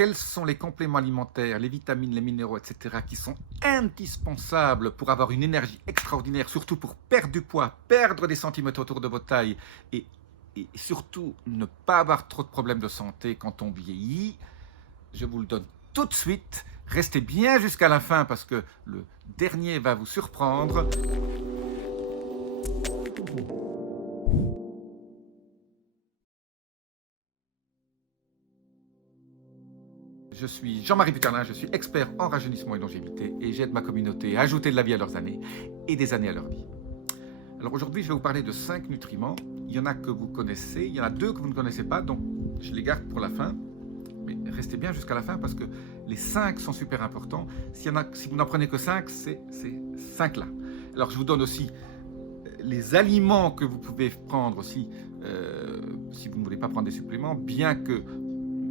quels sont les compléments alimentaires, les vitamines, les minéraux, etc., qui sont indispensables pour avoir une énergie extraordinaire, surtout pour perdre du poids, perdre des centimètres autour de votre taille et, et surtout ne pas avoir trop de problèmes de santé quand on vieillit. Je vous le donne tout de suite. Restez bien jusqu'à la fin parce que le dernier va vous surprendre. Je suis Jean-Marie Bucarlin, je suis expert en rajeunissement et longévité et j'aide ma communauté à ajouter de la vie à leurs années et des années à leur vie. Alors aujourd'hui, je vais vous parler de 5 nutriments. Il y en a que vous connaissez, il y en a 2 que vous ne connaissez pas, donc je les garde pour la fin. Mais restez bien jusqu'à la fin parce que les 5 sont super importants. Si vous n'en prenez que 5, c'est ces 5-là. Alors je vous donne aussi les aliments que vous pouvez prendre aussi si vous ne voulez pas prendre des suppléments, bien que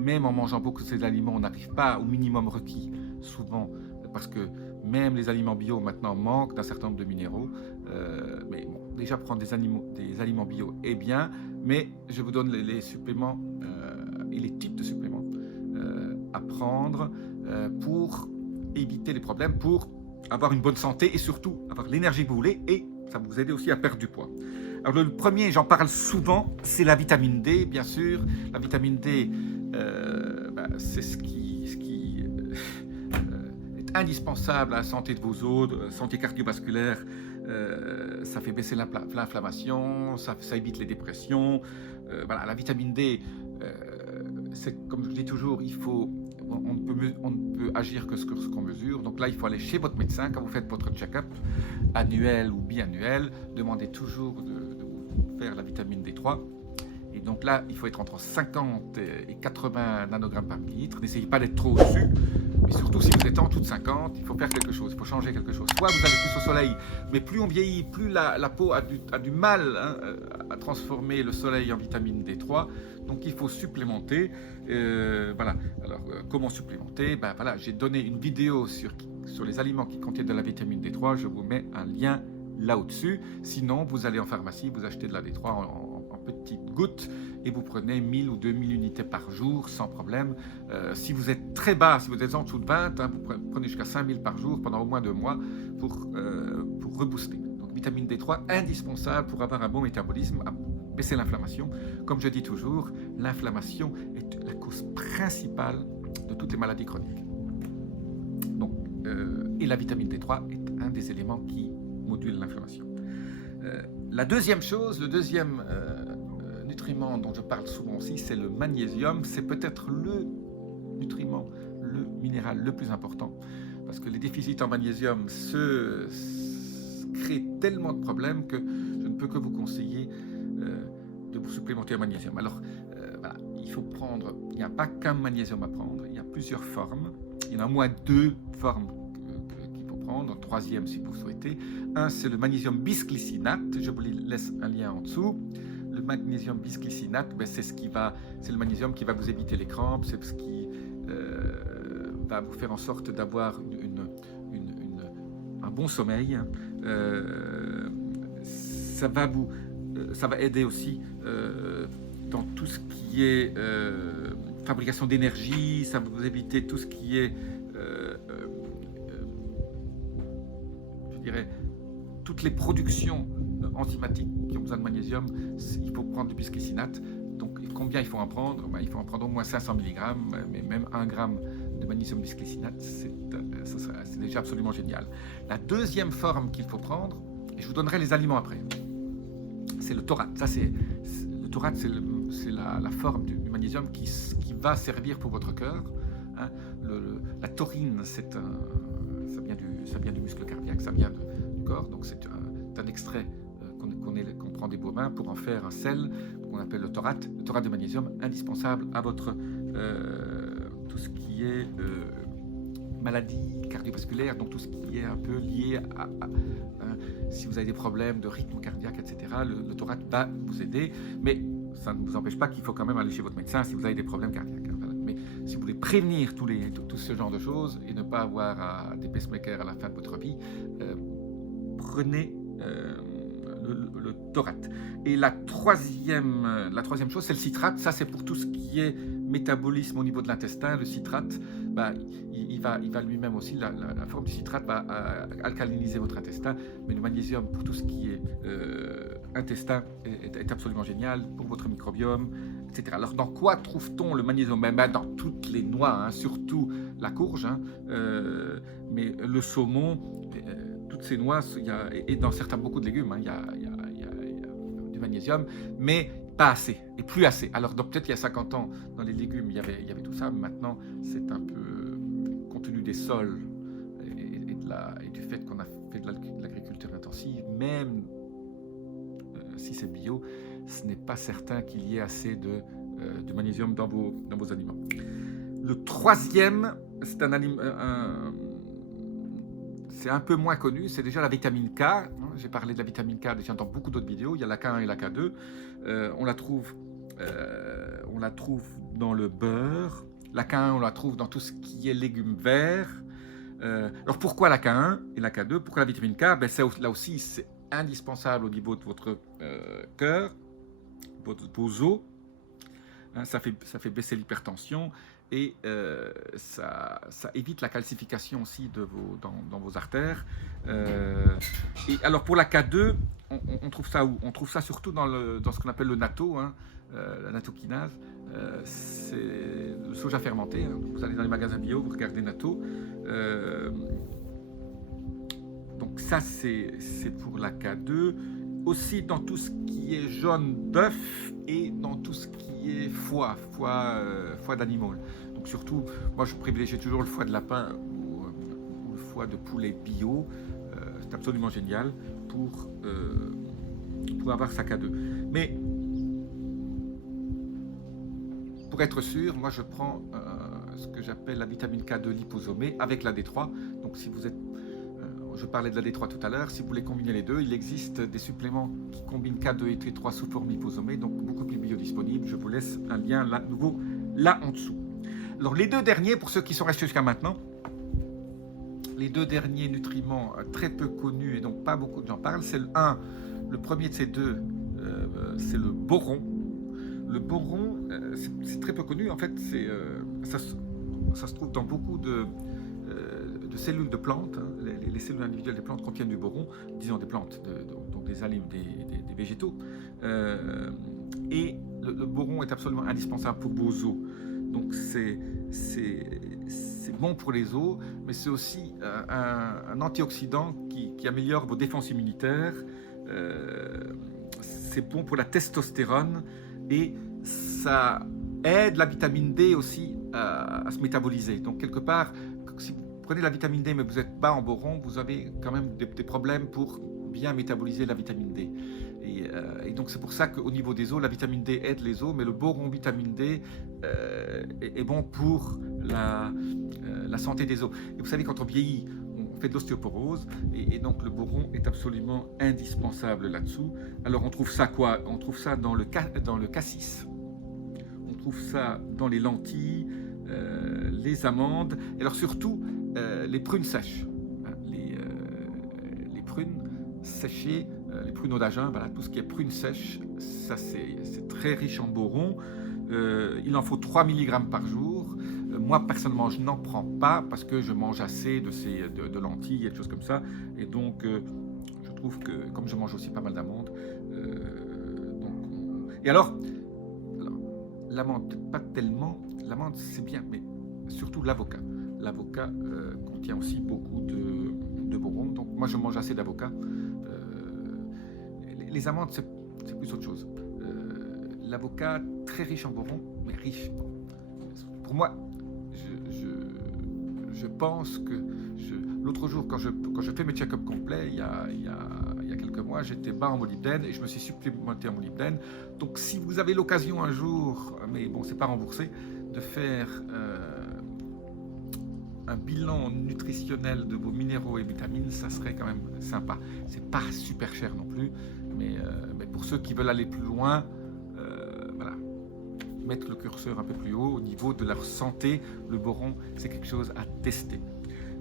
même en mangeant beaucoup de ces aliments, on n'arrive pas au minimum requis, souvent, parce que même les aliments bio maintenant manquent d'un certain nombre de minéraux. Mais bon, déjà prendre des aliments bio est bien, mais je vous donne les suppléments et les types de suppléments à prendre pour éviter les problèmes, pour avoir une bonne santé et surtout avoir l'énergie que vous voulez et ça va vous aider aussi à perdre du poids. Alors le premier, j'en parle souvent, c'est la vitamine D, bien sûr. La vitamine D, c'est ce qui est indispensable à la santé de vos os, santé cardiovasculaire. Ça fait baisser l'inflammation, ça évite les dépressions. Voilà, la vitamine D, c'est comme je dis toujours, on ne peut agir que ce qu'on mesure. Donc là, il faut aller chez votre médecin quand vous faites votre check-up annuel ou biannuel. Demandez toujours de vous faire la vitamine D3. Et donc là, il faut être entre 50 et 80 nanogrammes par millilitre. N'essayez pas d'être trop au-dessus. Mais surtout, si vous êtes en dessous de 50, il faut faire quelque chose, il faut changer quelque chose. Soit vous allez plus au soleil, mais plus on vieillit, plus la peau a du mal à transformer le soleil en vitamine D3. Donc il faut supplémenter. Voilà. Alors comment supplémenter? Voilà, j'ai donné une vidéo sur les aliments qui contiennent de la vitamine D3. Je vous mets un lien là au-dessus. Sinon, vous allez en pharmacie, vous achetez de la D3 en petites gouttes et vous prenez 1000 ou 2000 unités par jour sans problème. Si vous êtes très bas, si vous êtes en dessous de 20, vous prenez jusqu'à 5000 par jour pendant au moins 2 mois pour rebooster. Donc vitamine D3, indispensable pour avoir un bon métabolisme, à baisser l'inflammation. Comme je dis toujours, l'inflammation est la cause principale de toutes les maladies chroniques. Donc, et la vitamine D3 est un des éléments qui module l'inflammation. La deuxième chose, le deuxième nutriment dont je parle souvent aussi, c'est le magnésium. C'est peut-être le nutriment, le minéral le plus important, parce que les déficits en magnésium créent tellement de problèmes que je ne peux que vous conseiller de vous supplémenter en magnésium. Alors, voilà, il faut prendre, il n'y a pas qu'un magnésium à prendre, il y a plusieurs formes, il y en a au moins 2 formes qu'il faut prendre, un troisième si vous souhaitez. Un, c'est le magnésium bisglycinate, je vous laisse un lien en dessous. Le magnésium bisglycinate, c'est le magnésium qui va vous éviter les crampes, c'est ce qui va vous faire en sorte d'avoir un bon sommeil. Ça va aider aussi dans tout ce qui est fabrication d'énergie, ça va vous éviter tout ce qui est, je dirais, toutes les productions enzymatiques qui ont besoin de magnésium. Il faut prendre du bisglycinate. Donc combien il faut en prendre? Il faut en prendre au moins 500 mg, mais même 1 gramme de magnésium bisglycinate, c'est déjà absolument génial. La deuxième forme qu'il faut prendre, et je vous donnerai les aliments après, c'est le taurate. Le taurate, c'est la forme du magnésium qui va servir pour votre cœur. Hein. La taurine, ça vient du muscle cardiaque, ça vient du corps, donc c'est un extrait qu'on prend des bovins pour en faire un sel qu'on appelle le taurate de magnésium, indispensable à votre tout ce qui est maladie cardiovasculaire, donc tout ce qui est un peu lié si vous avez des problèmes de rythme cardiaque, etc. Le taurate va vous aider, mais ça ne vous empêche pas qu'il faut quand même aller chez votre médecin si vous avez des problèmes cardiaques. Voilà. Mais si vous voulez prévenir tout ce genre de choses et ne pas avoir des pacemakers à la fin de votre vie, prenez le taurate. Et la troisième chose, c'est le citrate. Ça, c'est pour tout ce qui est métabolisme au niveau de l'intestin, le citrate, bah, il va lui-même aussi, la forme du citrate va alcaliniser votre intestin, mais le magnésium pour tout ce qui est intestin est absolument génial, pour votre microbiome, etc. Alors dans quoi trouve-t-on le magnésium? Dans toutes les noix, hein, surtout la courge, hein, mais le saumon, toutes ces noix, et dans beaucoup de légumes, hein, il y a du magnésium, mais pas assez, et plus assez. Alors peut-être il y a 50 ans, dans les légumes, il y avait tout ça, mais maintenant c'est un peu, compte tenu des sols et du fait qu'on a fait de l'agriculture intensive, même si c'est bio, ce n'est pas certain qu'il y ait assez de magnésium dans vos aliments. Le troisième, c'est un peu moins connu, c'est déjà la vitamine K. J'ai parlé de la vitamine K déjà dans beaucoup d'autres vidéos. Il y a la K1 et la K2. On la trouve dans le beurre. La K1, on la trouve dans tout ce qui est légumes verts. Alors pourquoi la K1 et la K2? Pourquoi la vitamine K? Là aussi, c'est indispensable au niveau de votre cœur, vos os. Hein, ça fait baisser l'hypertension et ça évite la calcification aussi dans vos artères. Et alors pour la K2, on trouve ça où? On trouve ça surtout dans ce qu'on appelle le natto, hein, la nattokinase. C'est le soja fermenté. Hein. Vous allez dans les magasins bio, vous regardez natto. Donc ça, c'est pour la K2. Aussi dans tout ce qui est jaune d'œuf et dans tout ce qui est foie d'animaux. Donc surtout, moi je privilégie toujours le foie de lapin ou le foie de poulet bio. C'est absolument génial pour avoir sa K2. Mais pour être sûr, moi je prends ce que j'appelle la vitamine K2 liposomée avec la D3. Donc si vous êtes je parlais de la D3 tout à l'heure, si vous voulez combiner les deux, il existe des suppléments qui combinent K2 et T3 sous forme liposomée, donc beaucoup plus biodisponibles. Je vous laisse un lien là, nouveau là en dessous. Alors les deux derniers, pour ceux qui sont restés jusqu'à maintenant, les deux derniers nutriments très peu connus et donc pas beaucoup de gens parlent, c'est le premier de ces deux, c'est le boron. Le boron, c'est très peu connu, en fait, ça se trouve dans beaucoup de cellules de plantes. Hein. Les cellules individuelles des plantes contiennent du boron, disons des plantes, donc des aliments, des végétaux. Et le boron est absolument indispensable pour vos os. Donc c'est bon pour les os, mais c'est aussi un antioxydant qui améliore vos défenses immunitaires. C'est bon pour la testostérone et ça aide la vitamine D aussi à se métaboliser. Donc quelque part, si vous prenez la vitamine D mais vous êtes bas en boron, vous avez quand même des problèmes pour bien métaboliser la vitamine D. Et donc c'est pour ça qu'au niveau des os, la vitamine D aide les os, mais le boron vitamine D est bon pour la santé des os. Et vous savez, quand on vieillit, on fait de l'ostéoporose, et donc le boron est absolument indispensable là-dessous. Alors on trouve ça quoi? On trouve ça dans le cassis, on trouve ça dans les lentilles, les amandes, et alors surtout les prunes sèches, hein, les prunes séchées, les pruneaux d'Agen, voilà, tout ce qui est prunes sèches, ça c'est très riche en boron. Il en faut 3 mg par jour. Moi personnellement je n'en prends pas parce que je mange assez de lentilles et de choses comme ça, et donc je trouve que comme je mange aussi pas mal d'amandes, et alors l'amande pas tellement, l'amande c'est bien, mais surtout l'avocat contient aussi beaucoup de boron, donc moi je mange assez d'avocat. Les amandes c'est plus autre chose. L'avocat très riche en boron, mais riche. Pour moi, je pense que l'autre jour, quand je fais mes check-up complets, il y a quelques mois, j'étais bas en molybdène et je me suis supplémenté en molybdène. Donc si vous avez l'occasion un jour, mais bon, c'est pas remboursé, de faire un bilan nutritionnel de vos minéraux et vitamines, ça serait quand même sympa. C'est pas super cher non plus, mais pour ceux qui veulent aller plus loin, voilà, mettre le curseur un peu plus haut au niveau de leur santé, le boron, c'est quelque chose à tester.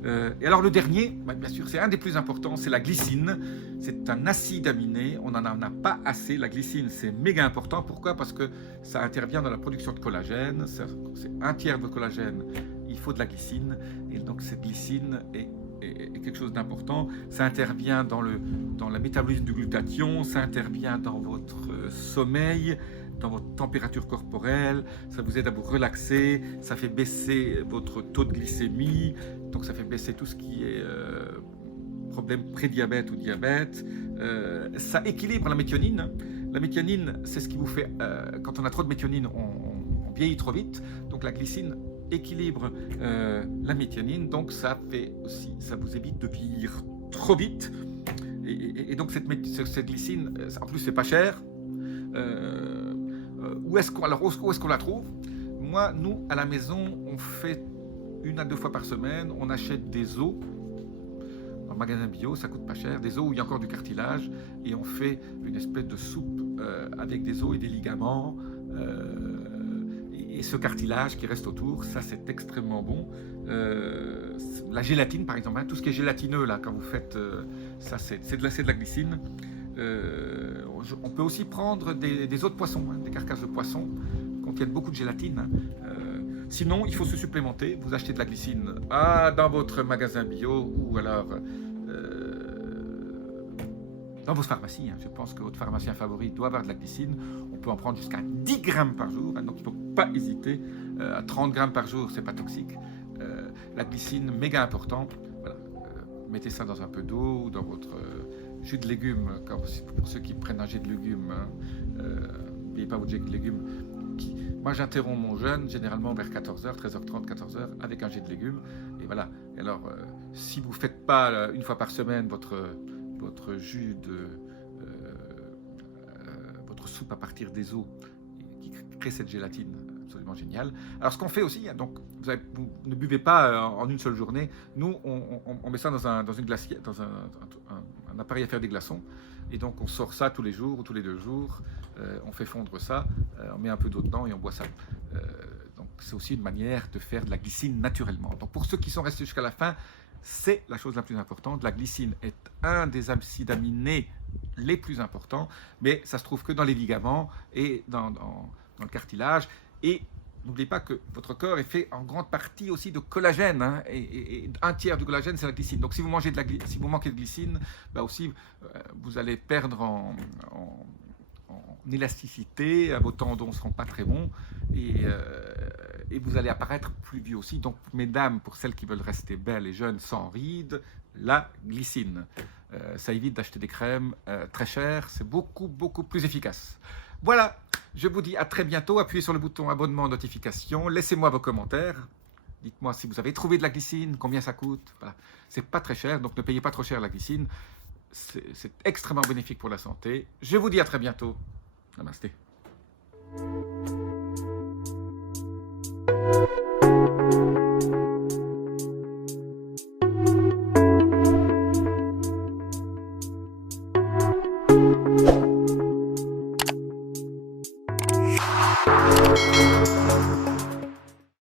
Et alors le dernier, bien sûr, c'est un des plus importants, c'est la glycine. C'est un acide aminé, on n'en a pas assez. La glycine, c'est méga important. Pourquoi? Parce que ça intervient dans la production de collagène. C'est un tiers de collagène, il faut de la glycine. Et donc cette glycine est quelque chose d'important. Ça intervient dans le métabolisme du glutathion, ça intervient dans votre sommeil, dans votre température corporelle, ça vous aide à vous relaxer, ça fait baisser votre taux de glycémie, donc ça fait baisser tout ce qui est problème prédiabète ou diabète. Ça équilibre la méthionine. La méthionine, c'est ce qui vous fait, quand on a trop de méthionine, on vieillit trop vite, donc la glycine équilibre la méthionine, donc ça fait aussi, ça vous évite de vieillir trop vite. Et donc cette glycine, en plus c'est pas cher. Où est-ce qu'on la trouve? Nous, à la maison, on fait 1 à 2 fois par semaine, on achète des os dans le magasin bio, ça coûte pas cher, des os où il y a encore du cartilage, et on fait une espèce de soupe avec des os et des ligaments, et ce cartilage qui reste autour, ça c'est extrêmement bon. La gélatine par exemple, tout ce qui est gélatineux là, quand vous faites ça, c'est de la glycine. On peut aussi prendre des os de poisson, des carcasses de poisson contiennent beaucoup de gélatine. Sinon, il faut se supplémenter. Vous achetez de la glycine dans votre magasin bio ou alors dans votre pharmacie. Je pense que votre pharmacien favori doit avoir de la glycine. On peut en prendre jusqu'à 10 grammes par jour, donc il ne faut pas hésiter. À 30 grammes par jour, c'est pas toxique. La glycine, méga important. Voilà. Mettez ça dans un peu d'eau ou dans votre jus de légumes, pour ceux qui prennent un jus de légumes, n'oubliez pas votre jus de légumes. Moi j'interromps mon jeûne généralement vers 14h, 13h30, 14h avec un jus de légumes. Et voilà. Et alors, si vous ne faites pas une fois par semaine votre jus votre soupe à partir des os qui crée cette gélatine absolument géniale. Alors ce qu'on fait aussi, donc vous ne buvez pas en une seule journée. Nous on met ça dans une glacière, dans un appareil à faire des glaçons, et donc on sort ça tous les jours ou tous les 2 jours. On fait fondre ça, on met un peu d'eau dedans et on boit ça. Donc c'est aussi une manière de faire de la glycine naturellement. Donc pour ceux qui sont restés jusqu'à la fin, c'est la chose la plus importante. La glycine est un des acides aminés les plus importants, mais ça se trouve que dans les ligaments et dans le cartilage. Et n'oubliez pas que votre corps est fait en grande partie aussi de collagène, et un tiers du collagène, c'est la glycine. Donc si vous manquez de glycine, aussi vous allez perdre en élasticité, vos tendons ne seront pas très bons, et vous allez apparaître plus vieux aussi. Donc mesdames, pour celles qui veulent rester belles et jeunes sans rides, la glycine. Ça évite d'acheter des crèmes très chères, c'est beaucoup plus efficace. Voilà, je vous dis à très bientôt. Appuyez sur le bouton abonnement, notification, laissez-moi vos commentaires. Dites-moi si vous avez trouvé de la glycine, combien ça coûte. Voilà. C'est pas très cher, donc ne payez pas trop cher la glycine. C'est extrêmement bénéfique pour la santé. Je vous dis à très bientôt. Namasté.